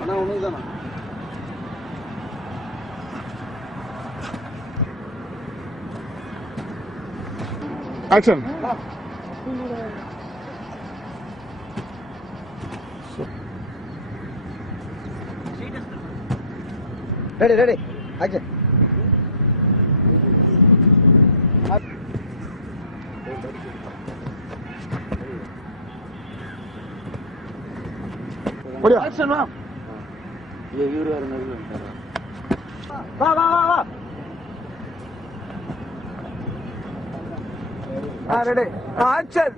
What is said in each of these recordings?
அண்ணா ஒன்று தானே. Action. Ready ready action. Action. வா இவரு வேற நடுவில் வந்துட்டாரா? வா வா வா வா. Ready action.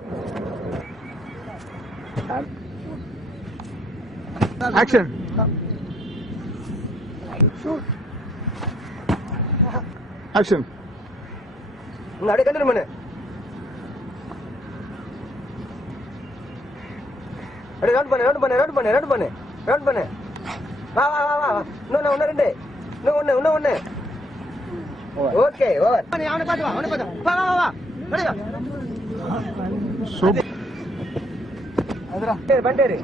ஆக்ஷன். ஆக்ஷன். அப்படியே கண்டினியூ பண்ணு. அப்படியே ரவுண்ட் பண்ணு ரவுண்ட் பண்ணு ரவுண்ட் பண்ணு ரவுண்ட் பண்ணு ரவுண்ட் பண்ணு. வா வா வா வா. இன்னொன்று ரெண்டு இன்னும் ஒன்று. Okay over. அவனை பார்த்து வா அவனை பார்த்து வா வா வா. ரெடி வா. சூப்பர். அதுடா பண்ணிட்டாரு.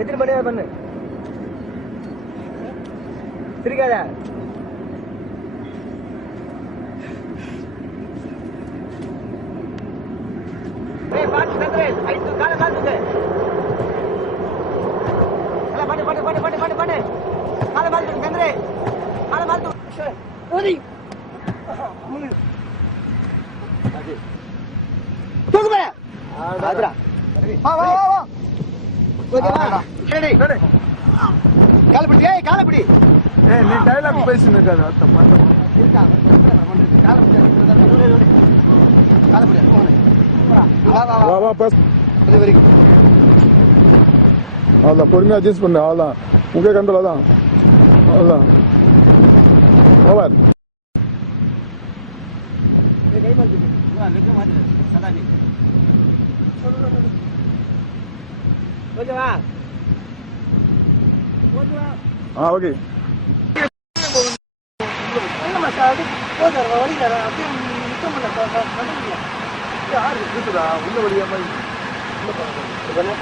எத்தனை பண்ணி பண்ணு. சிரிக்காத. பாட்டு தந்துரு. ஐந்து காலை காத்துக்கு. பாட்டு பாட்டு பாட்டு பாட்டு பாட்டு பாட்டு. காலை பாத்து தந்துரு. காலை பாத்து. ஓடி. தூக்கு பே. அதுடா. வா வா வா. ஓகேவா? Ready ready. காலை பிடி. ஏய் காலை பிடி. ஏய் நீ டயலாக் பேசிட்டு இருக்காத அத்த பண்ணு. இருக்கா? காலை பிடி. காலை பிடி. வா வா வா வா பாஸ். அது வரைக்கும். அவ்வளோதான் பொறுமையாக அட்ஜஸ்ட் பண்ணு. அவ்வளோதான் உங்கள் கண்ட்ரோல் தான். அவ்வளோதான் ஓவர். கை மாத்துக்கு. லெக்க மாத்து. சதானி. ஓகேவா? ஓகேவா? ஓகே. இல்லம்மா சார் போதற வழி தர அப்படியே நிக்க மாட்டேன். யாரு இருக்குதா உள்ள வழியா மாதிரி உள்ள போறேன்.